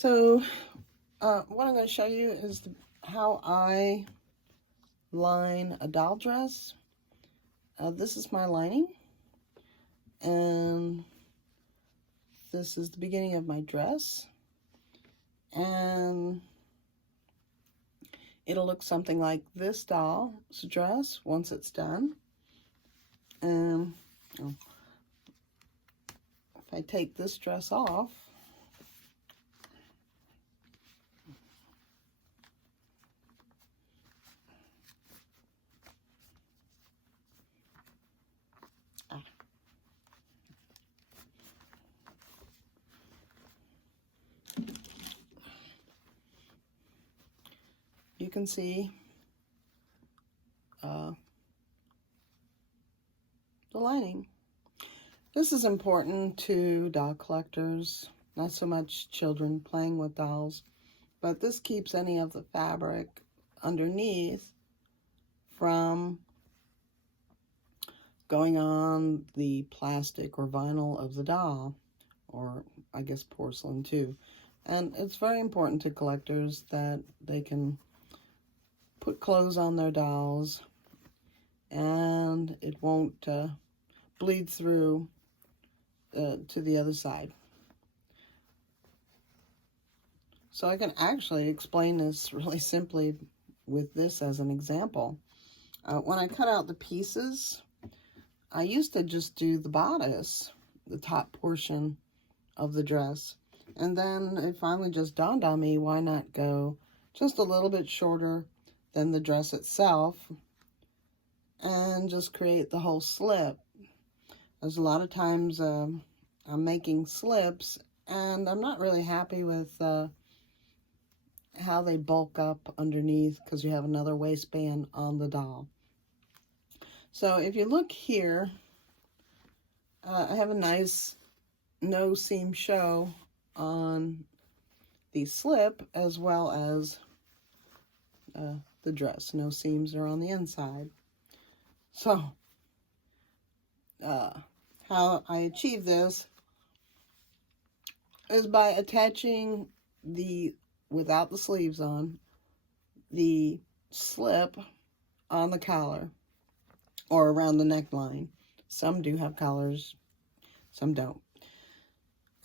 So what I'm going to show you is how I line a doll dress. This is my lining, and this is the beginning of my dress, and it'll look something like this doll's dress once it's done. And if I take this dress off, you can see the lining. This is important to doll collectors, not so much children playing with dolls, but this keeps any of the fabric underneath from going on the plastic or vinyl of the doll, or I guess porcelain too. And it's very important to collectors that they can put clothes on their dolls and it won't bleed through to the other side. So I can actually explain this really simply with this as an example. When I cut out the pieces, I used to just do the bodice, the top portion of the dress, and then it finally just dawned on me, why not go just a little bit shorter than the dress itself and just create the whole slip. There's a lot of times I'm making slips and I'm not really happy with how they bulk up underneath because you have another waistband on the doll. So if you look here, I have a nice no seam show on the slip as well as the dress. No seams are on the inside. So how I achieve this is by attaching without the sleeves on, the slip on the collar or around the neckline. Some do have collars, some don't.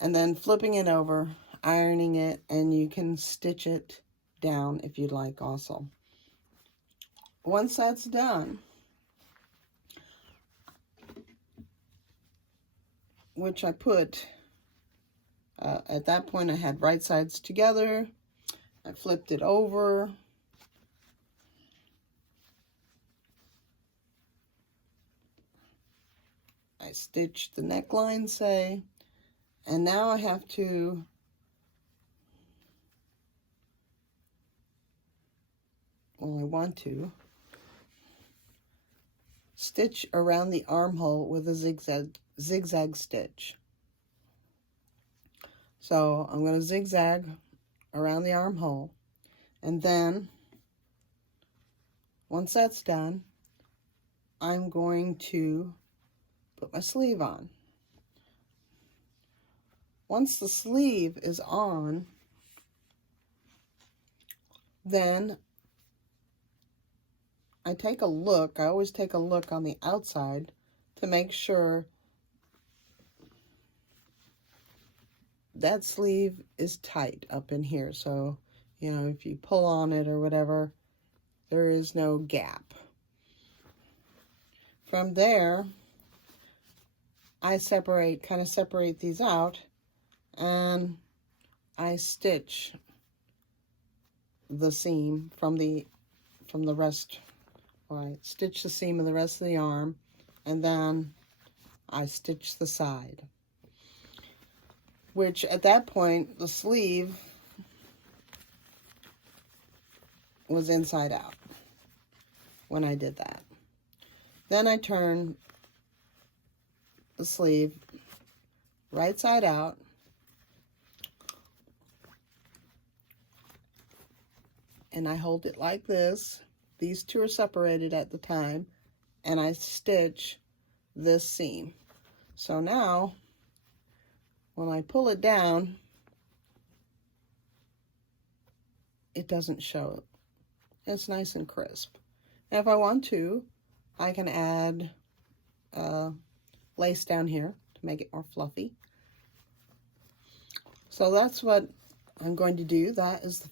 And then flipping it over, ironing it, and you can stitch it down if you'd like also. Once that's done, which I put, at that point I had right sides together, I flipped it over, I stitched the neckline, say, and now I have to I want to stitch around the armhole with a zigzag stitch. So I'm going to zigzag around the armhole, and then once that's done, I'm going to put my sleeve on. Once the sleeve is on, then I take a look. I always take a look on the outside to make sure that sleeve is tight up in here. So, you know, if you pull on it or whatever, there is no gap. From there, I kind of separate these out, and I stitch the seam from the rest. I stitch the seam of the rest of the arm, and then I stitch the side, which at that point the sleeve was inside out when I did that. Then I turn the sleeve right side out, and I hold it like this. These two are separated at the time, and I stitch this seam. So now, when I pull it down, it doesn't show. It's nice and crisp. And if I want to, I can add lace down here to make it more fluffy. So that's what I'm going to do. That is the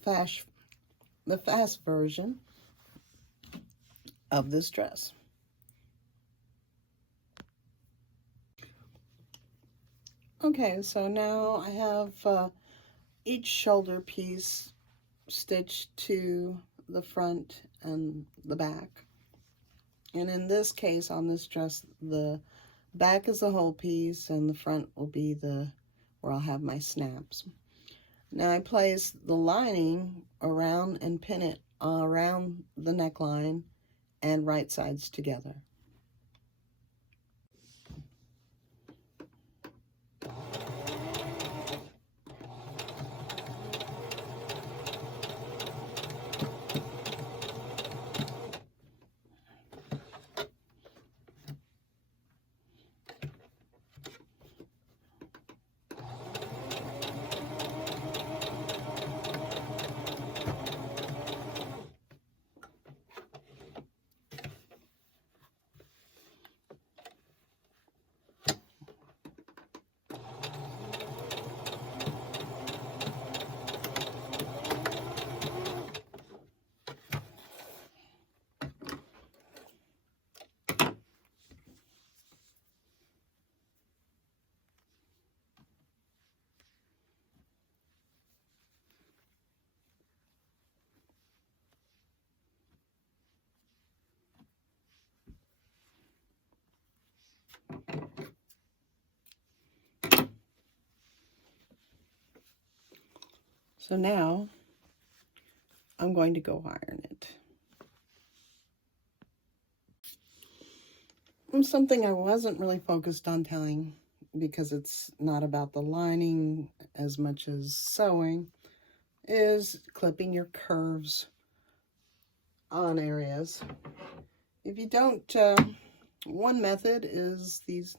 fast version of this dress. Okay, so now I have each shoulder piece stitched to the front and the back. And in this case, on this dress, the back is the whole piece and the front will be where I'll have my snaps. Now I place the lining around and pin it around the neckline and right sides together. So now I'm going to go iron it. And something I wasn't really focused on telling, because it's not about the lining as much as sewing, is clipping your curves on areas. If you don't, one method is these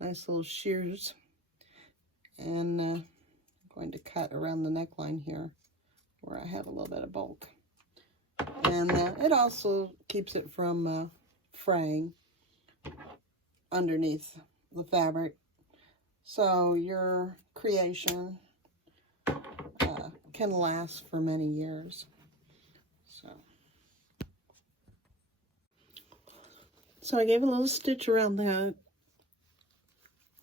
nice little shears, and I'm going to cut around the neckline here where I have a little bit of bulk. And it also keeps it from fraying underneath the fabric. So your creation can last for many years. So I gave a little stitch around the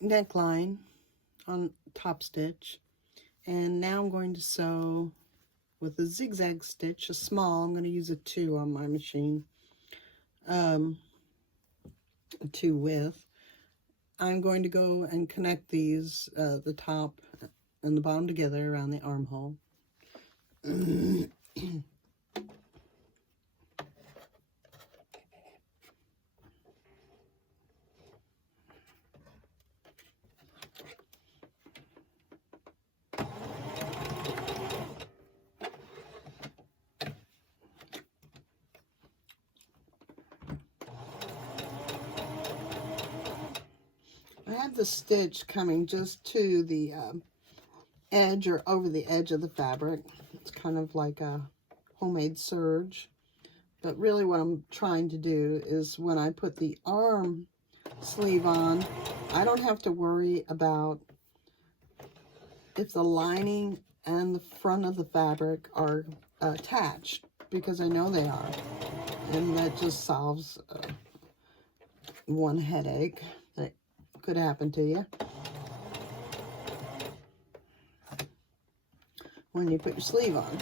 neckline on top stitch, and now I'm going to sew with a zigzag stitch, a small. I'm going to use a 2 on my machine, a 2 width. I'm going to go and connect these, the top and the bottom together around the armhole. I have the stitch coming just to the edge or over the edge of the fabric. It's kind of like a homemade serge. But really what I'm trying to do is when I put the arm sleeve on, I don't have to worry about if the lining and the front of the fabric are attached, because I know they are. And that just solves one headache that could happen to you when you put your sleeve on.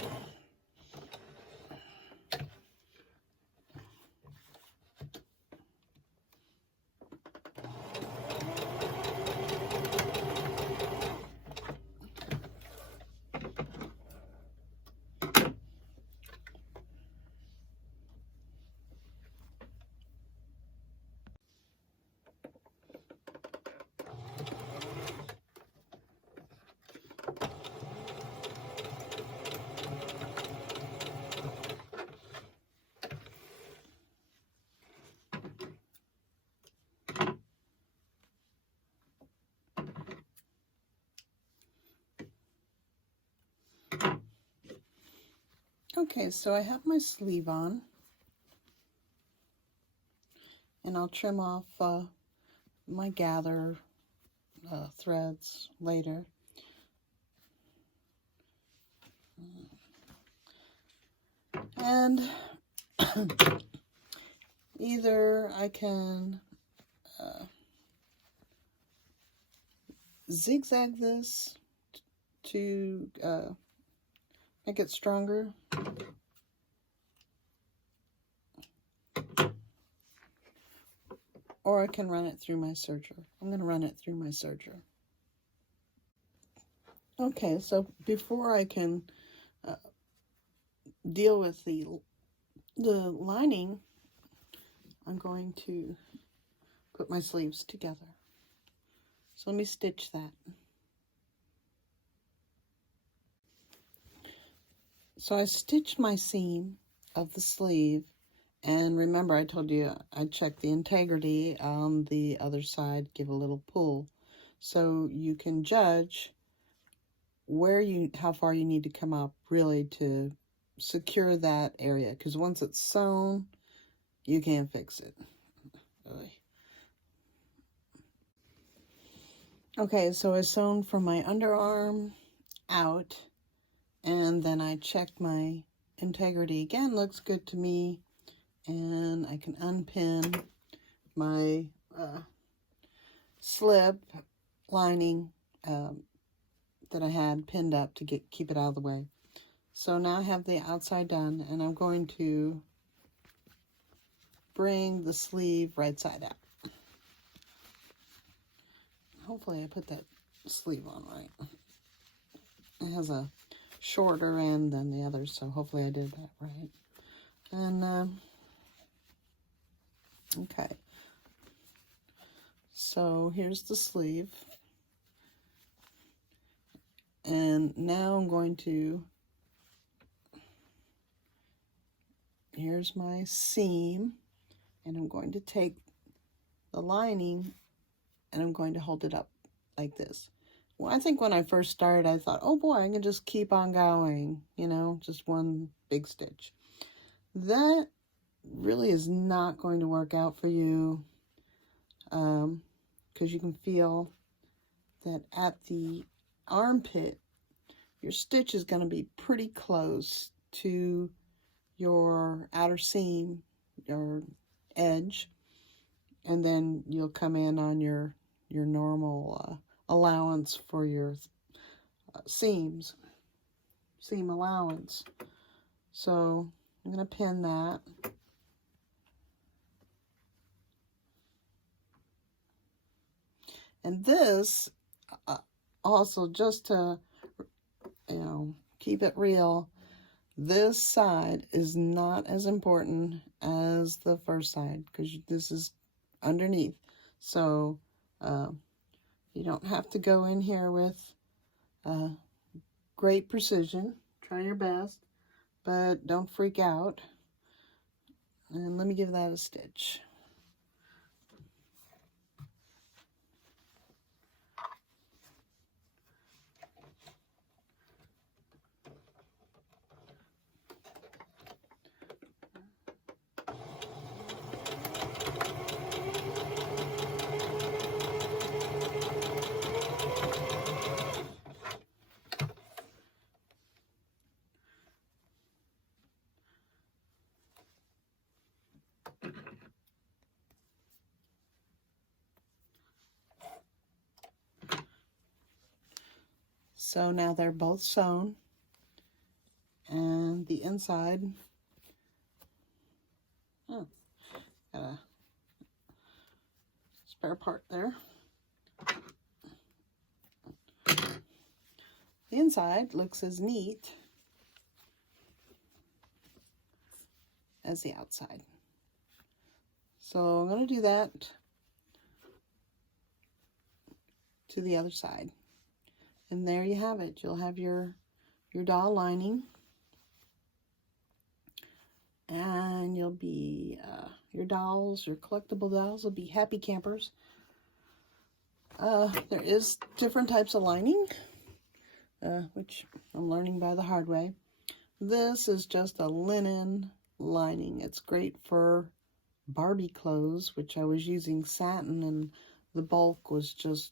Okay, so I have my sleeve on, and I'll trim off my gather threads later. And either I can zigzag this to make it stronger, or I can run it through my serger. I'm going to run it through my serger. Okay, so before I can deal with the lining, I'm going to put my sleeves together. So let me stitch that. So I stitched my seam of the sleeve, and remember I told you I checked the integrity on the other side, give a little pull, so you can judge how far you need to come up really to secure that area, because once it's sewn, you can't fix it. Really. Okay, so I sewn from my underarm out, and then I checked my integrity again. Looks good to me, and I can unpin my slip lining that I had pinned up to keep it out of the way. So now I have the outside done, and I'm going to bring the sleeve right side out. Hopefully I put that sleeve on right. It has a shorter end than the others, so hopefully I did that right. And okay, so here's the sleeve, and now I'm going to, here's my seam, and I'm going to take the lining and I'm going to hold it up like this. Well, I think when I first started, I thought, oh boy, I can just keep on going, you know, just one big stitch. That really is not going to work out for you, because you can feel that at the armpit, your stitch is going to be pretty close to your outer seam, your edge, and then you'll come in on your normal allowance for your seam allowance. So I'm going to pin that. And this also, just to, you know, keep it real, this side is not as important as the first side, because this is underneath. So you don't have to go in here with great precision. Try your best, but don't freak out. And let me give that a stitch. So now they're both sewn, and the inside, got a spare part there. The inside looks as neat as the outside. So I'm going to do that to the other side. And there you have it. You'll have your doll lining, and you'll be your dolls, your collectible dolls will be happy campers. There is different types of lining, which I'm learning by the hard way. This is just a linen lining. It's great for Barbie clothes, which I was using satin, and the bulk was just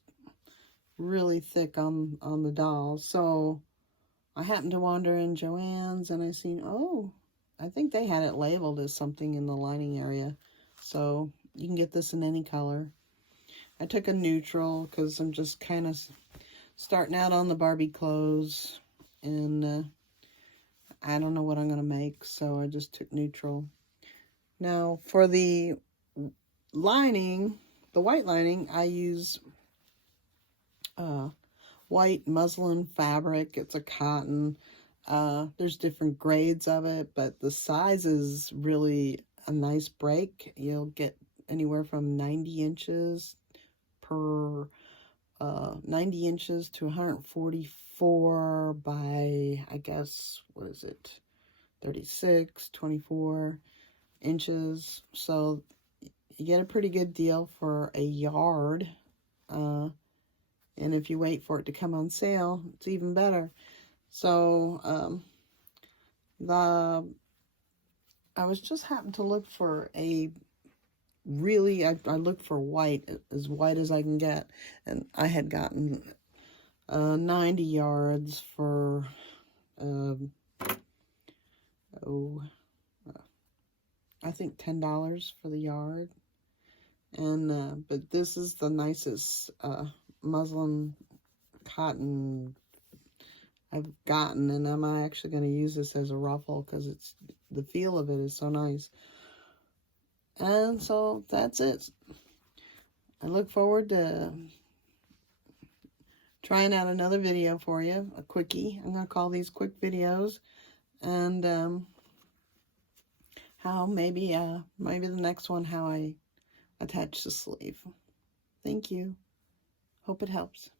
really thick on the doll. So I happened to wander in Joann's, and I seen, oh, I think they had it labeled as something in the lining area. So you can get this in any color. I took a neutral because I'm just kind of starting out on the Barbie clothes, and I don't know what I'm going to make, so I just took neutral. Now, for the lining, the white lining, I use white muslin fabric. It's a cotton. There's different grades of it, but the size is really a nice break. You'll get anywhere from 90 inches per 90 inches to 144 by, I guess, what is it, 36, 24 inches. So you get a pretty good deal for a yard. And if you wait for it to come on sale, it's even better. So I was just happened to look for a really, I looked for white as I can get, and I had gotten 90 yards for I think $10 for the yard. And but this is the nicest muslin cotton I've gotten, and I'm actually going to use this as a ruffle because it's, the feel of it is so nice. And so that's it. I look forward to trying out another video for you, a quickie. I'm going to call these quick videos, and how maybe the next one, how I attach the sleeve. Thank you. Hope it helps.